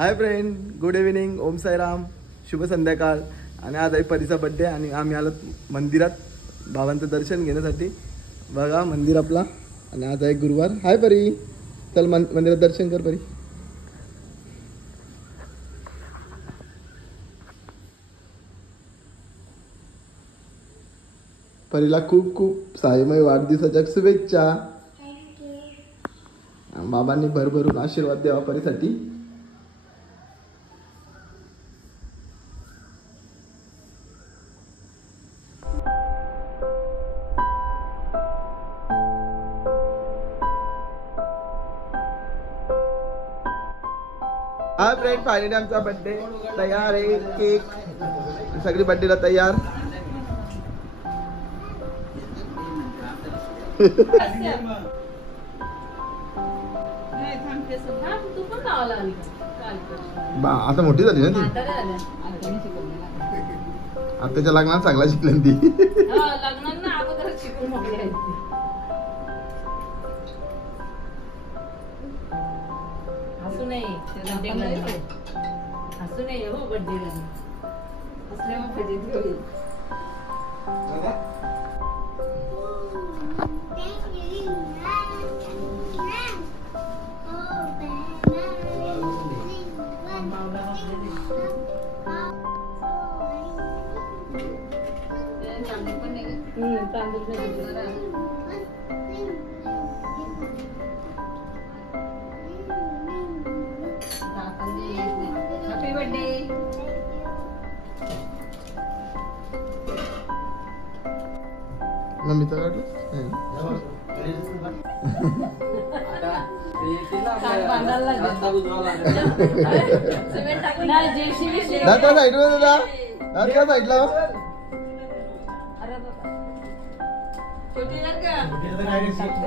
Hi friend, good evening, Om Sairam, शुभ संध्याकाळ. आणि आज आहे परीचा बड्डे आणि आम्ही आलो मंदिरात बाबांचं दर्शन घेण्यासाठी. बघा मंदिर आपला. आणि आज आहे गुरुवार. हाय परी, चल मंदिरात दर्शन कर परी. परीला खूप खूप सायमय वाढदिवसाच्या शुभेच्छा. बाबांनी भरभरून आशीर्वाद द्यावा परीसाठी. हा फ्रेंड, फायनली आमचा बर्थडे तयार आहे. केक सगळी बर्थडेला तयार. आता मोठी झाली ना ती. आताच्या लग्नात चांगला शिकली ती. हसू नाही हो बर्थडे असल्या मग हॅपी बर्थडे. मम्मीचा काढलं साईडला.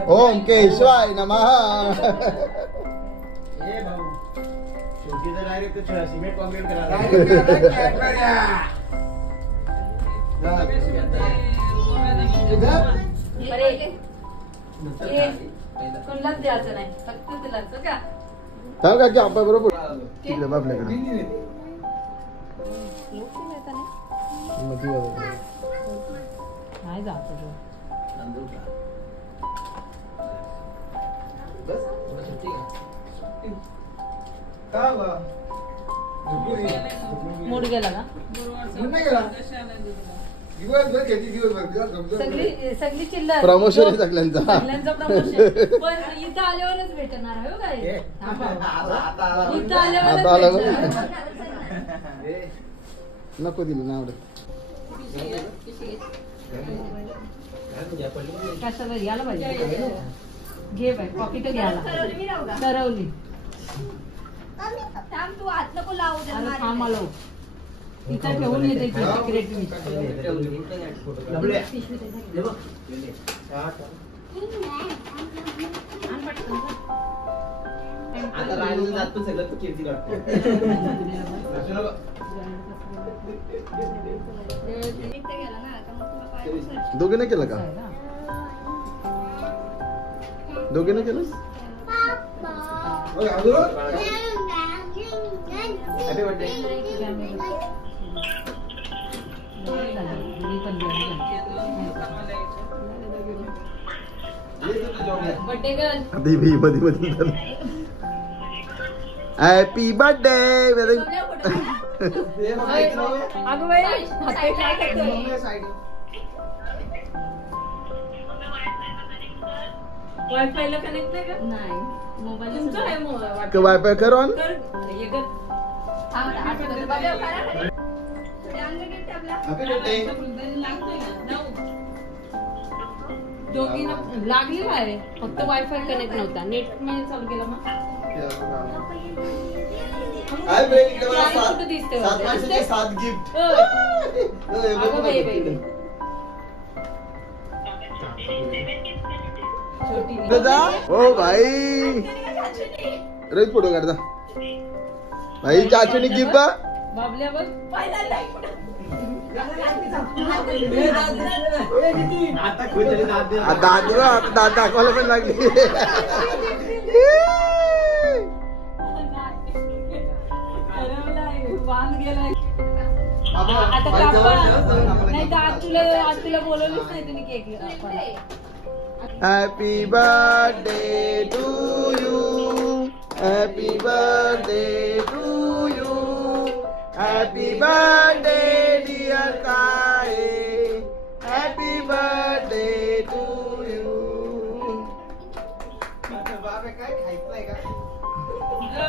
ओम केशवाय नमः. सिमेंट कॉन्क्रीट कोणालाच द्यायचं नाही, फक्त तुलाच का. सांग का की आपण बरोबर तिकडे आपल्याकडे नाही जात मूड गेला का. सगळी चिल्लर प्रमोशन आहे सगळ्यांचा. प्रमोशन पण इथं आल्यावरच भेटणार आहे हो काय. इथं आल्यावरच नको दिलं ना आवडत. कशावर यायला पाहिजे. घे बाय पॉकेट घ्यायला सरवली. तू हात नको लावू. थांब आलो तिथं ठेवून येते सिक्रेट. आता राहिलेलं जातो सगळं तू कीर्ती करतो. दोघीने केलं का. दोघीने केलंस. Happy birthday. Happy birthday. अगं बाई काय करतोय. वायफायला कनेक्ट नाही का. नाही मोबाईल तुमचा आहे. वायफाय कर ऑन. दोघींना लागलेला आहे, फक्त वायफाय कनेक्ट नव्हता. नेट मध्ये चालू केला मग कुठं दिसते 7 गिफ्ट. ओ भाई रोज फोटो काढता भाई. चाचूनी गिफ्ट बाबल्यावर दात दाखवायला पण लागली. आता कापा नाही तर आज तुला बोलवलीच नाही तुम्ही केक कापायला. Happy birthday to you, happy birthday to you, happy birthday dear Kale, happy birthday to you.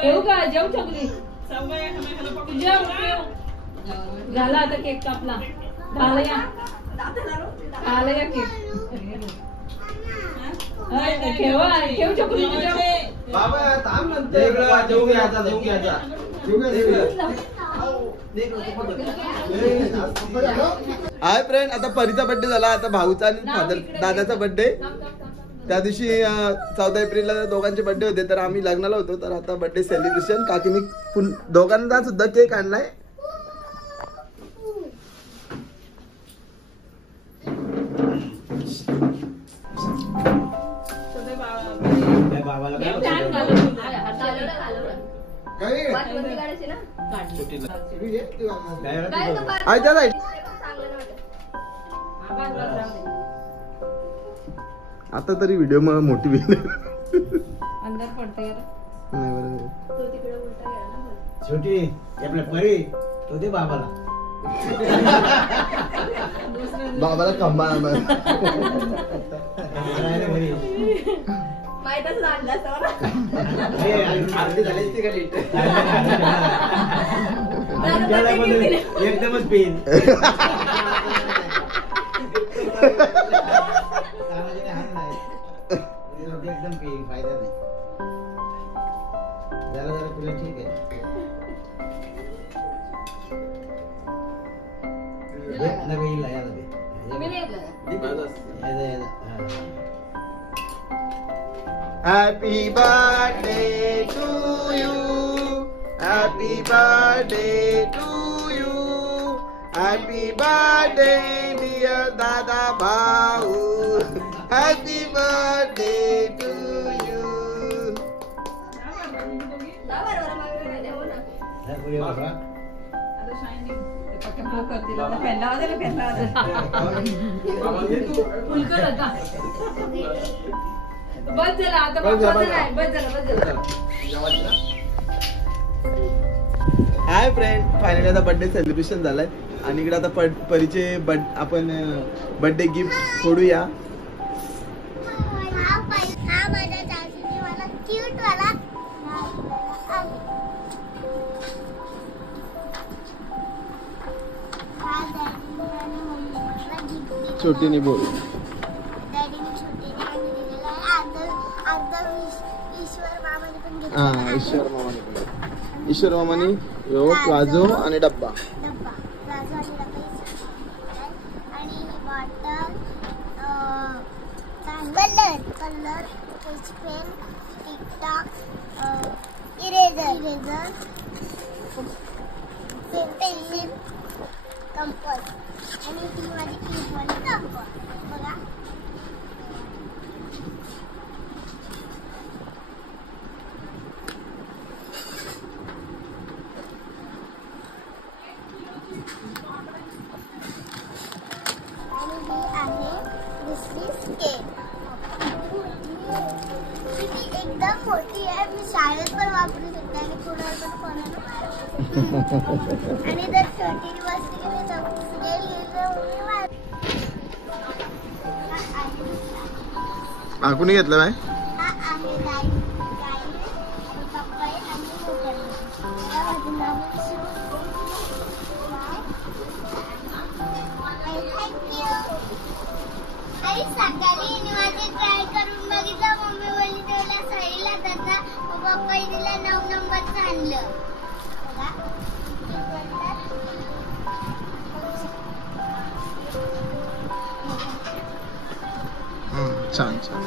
येऊ का जेऊ चकली जेव झाला आता केक कापला. झालं या केक ठेवा ठेव चकली बाबा थांब नंतर जेवू घ्यायचा हाय फ्रेंड, आता परीचा बर्थडे झाला, आता भाऊचा आणि फादर दादाचा बर्थडे. त्या दिवशी 14 एप्रिलला दोघांचे बर्थडे होते, तर आम्ही लग्नाला होतो. तर आता बर्थडे सेलिब्रेशन काकीने दोघांना सुद्धा केक आणलाय. बाबाला हे काय प्लॅन होतं? आता तरी व्हिडिओ मला मोठी व्हिडिओ अंदर पडते नाही बरोबर. छोटी आपल्या परी तो दे बाबाला. बाबाला खंबा माहितच आणलं अर्धी झाली ती गाडी. एकदमच पेन एकदम पेन फायदा नाही. जरा जरा तुला ठीक आहे. नवीन यायला Happy birthday to you, happy birthday to you, happy birthday dear Dada Bhau, happy birthday to you. बस झाला आता बस झाला. हाय फ्रेंड, फायनली आता बर्थडे सेलिब्रेशन झालंय आणि इकडे आता परीचे आपण बर्थडे गिफ्ट फोडूया. छोटीने बोल. ईश्वर मामाने प्लाझो आणि डब्बा. Colour pen, TikTok, eraser, pencil, compass आणि ती माझी क्लिपवाली कंपास. बघा एकदम मोठी आहे. मी शाळेत पण वापरू शकते आणि कुणाला पण कोणाला आणि जर छोटी वस्तू गेली तर कुणी घेतलं बाय? सकाळी माझे ट्राय करून बघितलं. मम्मी बोलली तेवढ्या सळीला त्याचा पप्पा दिला 9 नंबरचं आणलं. छान छान.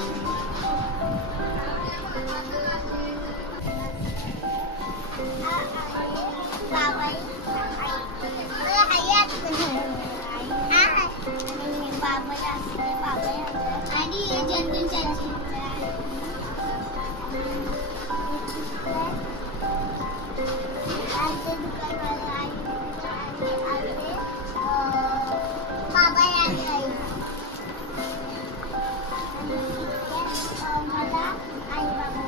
आणि जनरल चाची दुकानवाला बाबा आणि आई. मला आई बाबा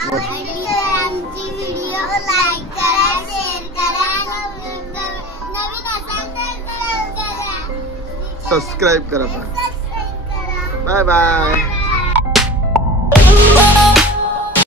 आवडली तर आमची व्हिडिओ लाईक करा, शेअर करा आणि नवीन असाल तर करा. सबस्क्राईब करा. सबस्क्राईब करा. Bye bye.